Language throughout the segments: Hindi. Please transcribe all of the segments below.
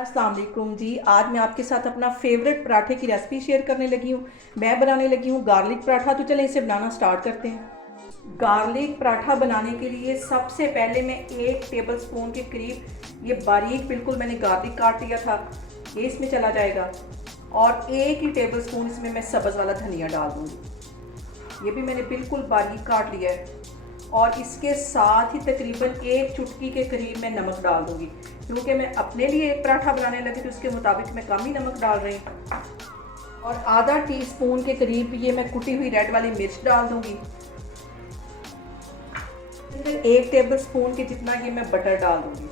अस्सलाम वालेकुम जी। आज मैं आपके साथ अपना फेवरेट पराठे की रेसिपी शेयर करने लगी हूँ। मैं बनाने लगी हूँ गार्लिक पराठा। तो चलें इसे बनाना स्टार्ट करते हैं। गार्लिक पराठा बनाने के लिए सबसे पहले मैं 1 टेबल स्पून के करीब ये बारीक बिल्कुल मैंने गार्लिक काट लिया था, ये इसमें चला जाएगा। और 1 ही टेबल स्पून इसमें मैं सब्ज़ वाला धनिया डाल दूँगी, ये भी मैंने बिल्कुल बारीक काट लिया है। और इसके साथ ही तकरीबन 1 चुटकी के करीब मैं नमक डाल दूँगी, क्योंकि मैं अपने लिए एक पराठा बनाने लगी तो उसके मुताबिक मैं कम ही नमक डाल रही हूँ। और आधा टीस्पून के करीब ये मैं कुटी हुई रेड वाली मिर्च डाल दूँगी। 1 टेबल स्पून के जितना ये मैं बटर डाल दूँगी।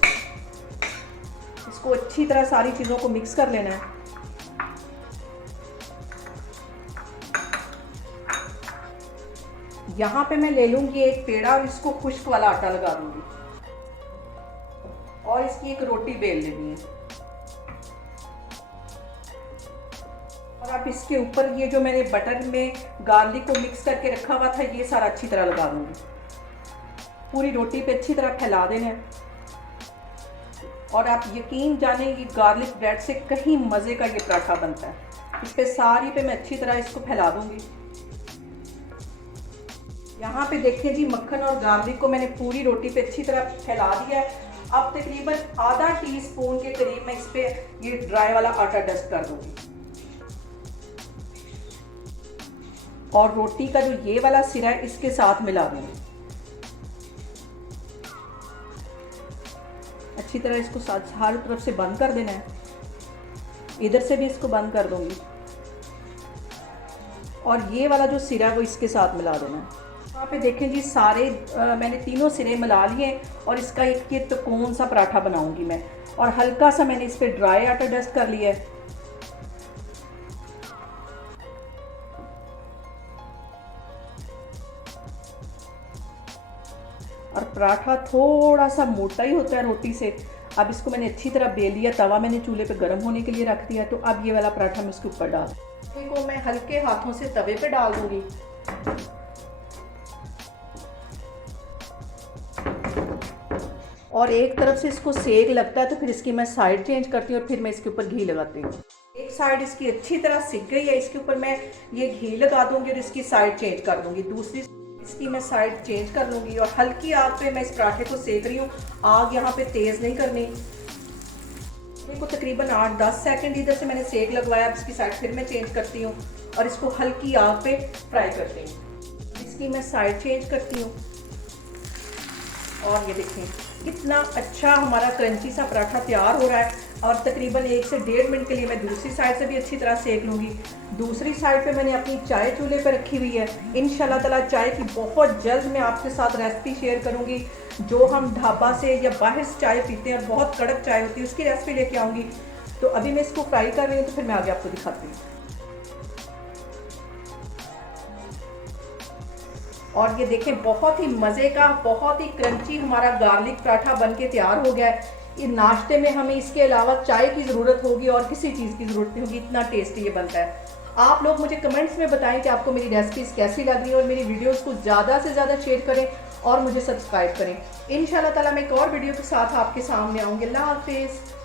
इसको अच्छी तरह सारी चीज़ों को मिक्स कर लेना है। यहाँ पे मैं ले लूँगी एक पेड़ा और इसको खुश्क वाला आटा लगा दूँगी और इसकी एक रोटी बेल लेनी है। और अब इसके ऊपर ये जो मैंने बटर में गार्लिक को मिक्स करके रखा हुआ था ये सारा अच्छी तरह लगा दूँगी। पूरी रोटी पे अच्छी तरह फैला देना है। और आप यकीन जाने ये गार्लिक ब्रेड से कहीं मज़े का ये पराठा बनता है। इस पे सारी पे मैं अच्छी तरह इसको फैला दूँगी। यहाँ पे देखिए जी, मक्खन और गार्लिक को मैंने पूरी रोटी पे अच्छी तरह फैला दिया है। अब तकरीबन आधा टीस्पून के करीब मैं इस पे ये ड्राई वाला आटा डस्ट कर दूंगी। और रोटी का जो ये वाला सिरा है इसके साथ मिला दूंगी। अच्छी तरह इसको हर तरफ से बंद कर देना है। इधर से भी इसको बंद कर दूंगी और ये वाला जो सिरा है वो इसके साथ मिला देना है। यहाँ पे देखें जी, सारे मैंने तीनों सिरे मिला लिए और इसका एक ये त्रिकोण सा पराठा बनाऊंगी मैं। और हल्का सा मैंने इस पर ड्राई आटा डस्ट कर लिया है। और पराठा थोड़ा सा मोटा ही होता है रोटी से। अब इसको मैंने अच्छी तरह बेल लिया, तवा मैंने चूल्हे पे गर्म होने के लिए रख दिया। तो अब ये वाला पराठा मैं इसके ऊपर डाल को मैं हल्के हाथों से तवे पे डाल दूंगी। और एक तरफ से इसको सेक लगता है तो फिर इसकी मैं साइड चेंज करती हूँ और फिर मैं इसके ऊपर घी लगाती हूँ। एक साइड इसकी अच्छी तरह सिक गई है, इसके ऊपर मैं ये घी लगा दूंगी और इसकी साइड चेंज कर दूंगी। दूसरी इसकी मैं साइड चेंज कर लूँगी और हल्की आग पे मैं इस पराठे को सेक रही हूँ। आग यहाँ पे तेज़ नहीं करनी। इसको तकरीबन 8-10 सेकंड इधर से मैंने सेक लगवाया। इसकी साइड फिर मैं चेंज करती हूँ और इसको हल्की आग पे फ्राई करती हूँ। इसकी मैं साइड चेंज करती हूँ और ये देखें कितना अच्छा हमारा क्रंची सा पराठा तैयार हो रहा है। और तकरीबन 1 से 1.5 मिनट के लिए मैं दूसरी साइड से भी अच्छी तरह सेक लूँगी। दूसरी साइड पे मैंने अपनी चाय चूल्हे पे रखी हुई है। इंशाल्लाह ताला चाय की बहुत जल्द मैं आपके साथ रेसिपी शेयर करूँगी। जो हम ढाबा से या बाहर से चाय पीते हैं, बहुत कड़क चाय होती है, उसकी रेसिपी लेके आऊँगी। तो अभी मैं इसको फ्राई कर रही हूँ तो फिर मैं आगे आपको दिखाती हूँ। और ये देखें बहुत ही मज़े का, बहुत ही क्रंची हमारा गार्लिक पराठा बनके तैयार हो गया है। ये नाश्ते में हमें इसके अलावा चाय की ज़रूरत होगी और किसी चीज़ की ज़रूरत नहीं होगी, इतना टेस्टी ये बनता है। आप लोग मुझे कमेंट्स में बताएं कि आपको मेरी रेसिपीज़ कैसी लग रही है और मेरी वीडियोज़ को ज़्यादा से ज़्यादा शेयर करें और मुझे सब्सक्राइब करें। इंशाल्लाह ताला मैं एक और वीडियो के साथ आपके सामने आऊँगी। अल्लाह हाफिज़।